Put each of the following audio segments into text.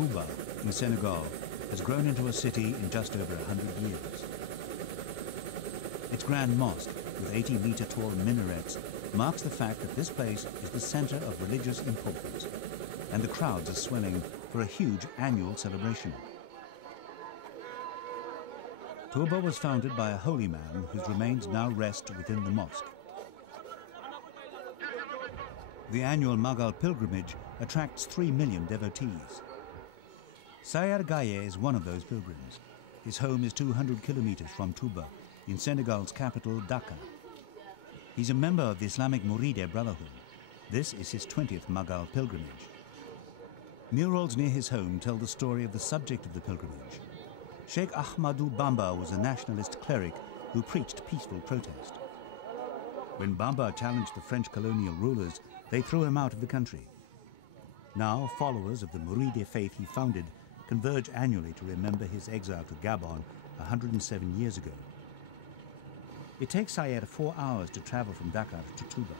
Touba in Senegal has grown into a city in just over 100 years. Its grand mosque, with 80-meter-tall minarets, marks the fact that this place is the center of religious importance, and the crowds are swelling for a huge annual celebration. Touba was founded by a holy man whose remains now rest within the mosque. The annual Magog pilgrimage attracts 3 million devotees. Saer Gaye is one of those pilgrims. His home is 200 kilometers from Touba, in Senegal's capital, Dakar. He's a member of the Islamic Mouride Brotherhood. This is his 20th Magog pilgrimage. Murals near his home tell the story of the subject of the pilgrimage. Sheikh Amadou Bamba was a nationalist cleric who preached peaceful protest. When Bamba challenged the French colonial rulers, they threw him out of the country. Now, followers of the Mouride faith he founded converge annually to remember his exile to Gabon 107 years ago. It takes Saer 4 hours to travel from Dakar to Touba.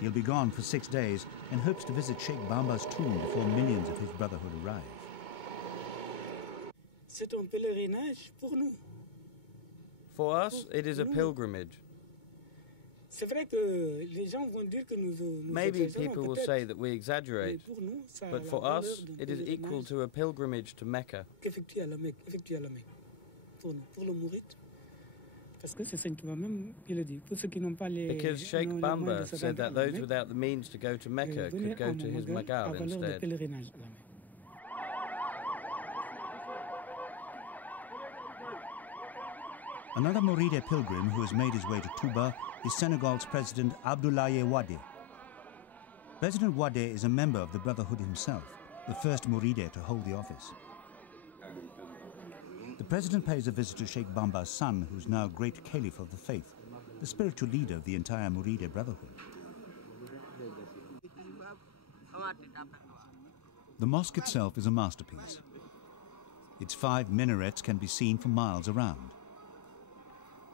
He'll be gone for 6 days and hopes to visit Sheikh Bamba's tomb before millions of his brotherhood arrive. C'est un pèlerinage pour nous. For us, it is a pilgrimage. Maybe people will say that we exaggerate, but for us, it is equal to a pilgrimage to Mecca. Because Sheikh Bamba said that those without the means to go to Mecca could go to his Magog instead. Another Mouride pilgrim who has made his way to Touba is Senegal's President Abdoulaye Wade. President Wade is a member of the Brotherhood himself, the first Mouride to hold the office. The president pays a visit to Sheikh Bamba's son, who's now Great Kalif of the faith, the spiritual leader of the entire Mouride Brotherhood. The mosque itself is a masterpiece. Its 5 minarets can be seen for miles around.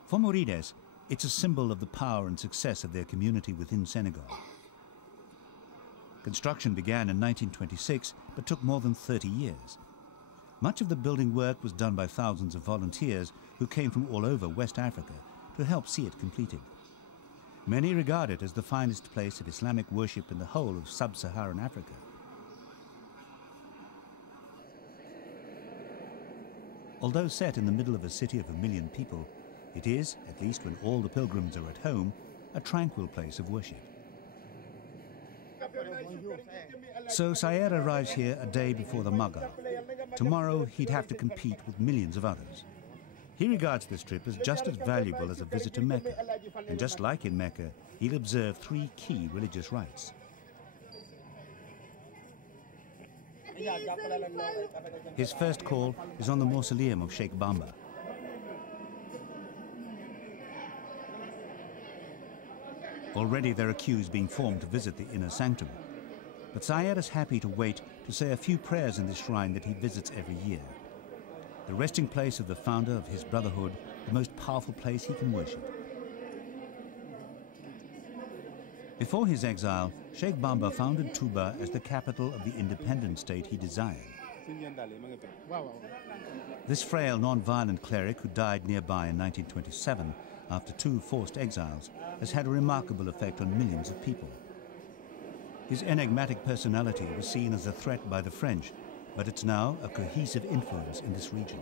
For Mourides, it's a symbol of the power and success of their community within Senegal. Construction began in 1926, but took more than 30 years. Much of the building work was done by thousands of volunteers who came from all over West Africa to help see it completed. Many regard it as the finest place of Islamic worship in the whole of sub-Saharan Africa. Although set in the middle of a city of 1 million people, it is, at least when all the pilgrims are at home, a tranquil place of worship. So Saer arrives here a day before the Magog. Tomorrow he'd have to compete with millions of others. He regards this trip as just as valuable as a visit to Mecca, and just like in Mecca, he'll observe 3 key religious rites. His first call is on the mausoleum of Sheikh Bamba. Already there are queues being formed to visit the inner sanctum. But Saer is happy to wait to say a few prayers in this shrine that he visits every year. The resting place of the founder of his brotherhood, the most powerful place he can worship. Before his exile, Sheikh Bamba founded Touba as the capital of the independent state he desired. This frail, non-violent cleric who died nearby in 1927 after 2 forced exiles has had a remarkable effect on millions of people. His enigmatic personality was seen as a threat by the French, but it's now a cohesive influence in this region.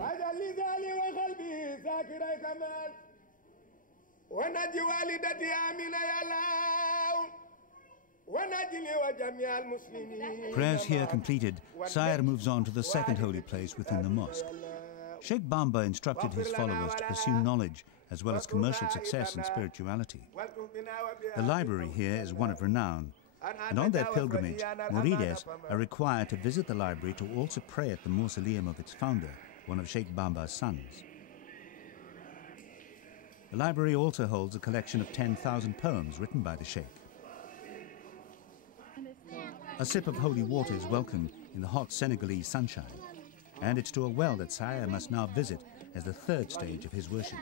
Prayers here completed, Saer moves on to the second holy place within the mosque. Sheikh Bamba instructed his followers to pursue knowledge as well as commercial success and spirituality. The library here is one of renown, and on their pilgrimage, Mourides are required to visit the library to also pray at the mausoleum of its founder, one of Sheikh Bamba's sons. The library also holds a collection of 10,000 poems written by the Sheikh. A sip of holy water is welcome in the hot Senegalese sunshine, and it's to a well that Saer must now visit as the 3rd stage of his worship.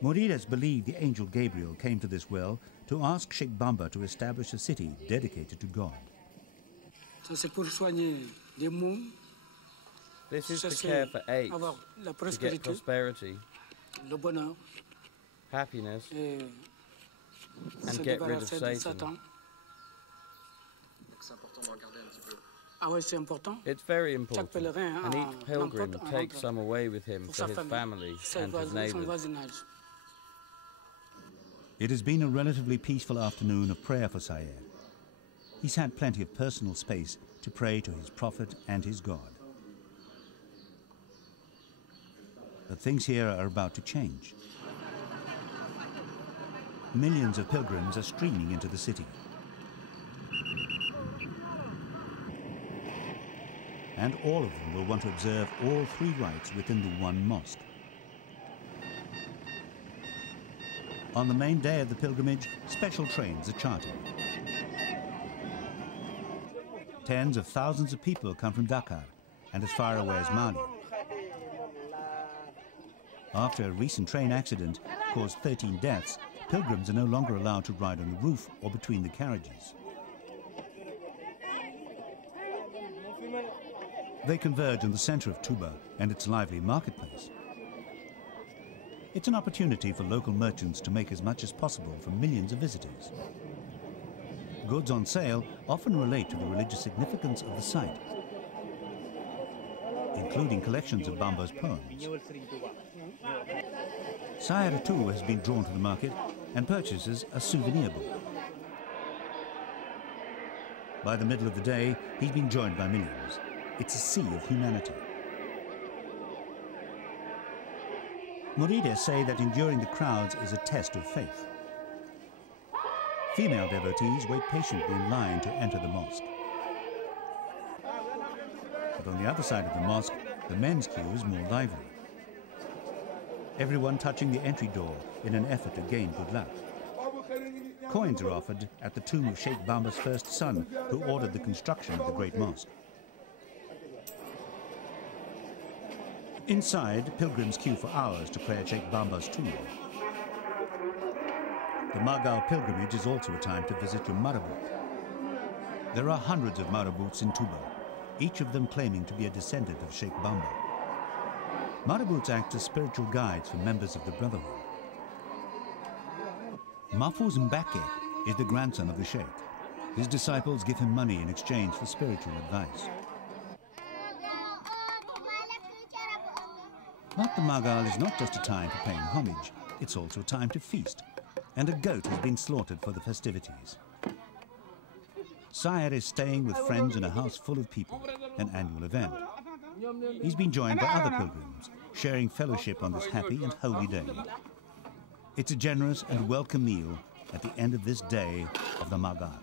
Mourides believe the angel Gabriel came to this well to ask Sheikh Bamba to establish a city dedicated to God. This is to care for AIDS, to get prosperity, happiness, and get rid of Satan. It's very important, and each pilgrim takes some away with him for his family and his neighbours. It has been a relatively peaceful afternoon of prayer for Saer. He's had plenty of personal space to pray to his prophet and his God. But things here are about to change. Millions of pilgrims are streaming into the city. And all of them will want to observe all three rites within the one mosque. On the main day of the pilgrimage, special trains are chartered. Tens of thousands of people come from Dakar and as far away as Mali. After a recent train accident caused 13 deaths, pilgrims are no longer allowed to ride on the roof or between the carriages. They converge in the center of Touba and its lively marketplace. It's an opportunity for local merchants to make as much as possible from millions of visitors. Goods on sale often relate to the religious significance of the site, including collections of Bamba's poems. Saer too has been drawn to the market and purchases a souvenir book. By the middle of the day, he's been joined by millions. It's a sea of humanity. Mourides say that enduring the crowds is a test of faith. Female devotees wait patiently in line to enter the mosque. But on the other side of the mosque, the men's queue is more lively. Everyone touching the entry door in an effort to gain good luck. Coins are offered at the tomb of Sheikh Bamba's first son, who ordered the construction of the Great Mosque. Inside, pilgrims queue for hours to pray at Sheikh Bamba's tomb. The Magog pilgrimage is also a time to visit your marabout. There are hundreds of marabouts in Touba, each of them claiming to be a descendant of Sheikh Bamba. Marabouts act as spiritual guides for members of the Brotherhood. Mahfouz Mbake is the grandson of the Sheikh. His disciples give him money in exchange for spiritual advice. But the Magal is not just a time for paying homage, it's also a time to feast, and a goat has been slaughtered for the festivities. Saer is staying with friends in a house full of people, an annual event. He's been joined by other pilgrims, sharing fellowship on this happy and holy day. It's a generous and welcome meal at the end of this day of the Magog.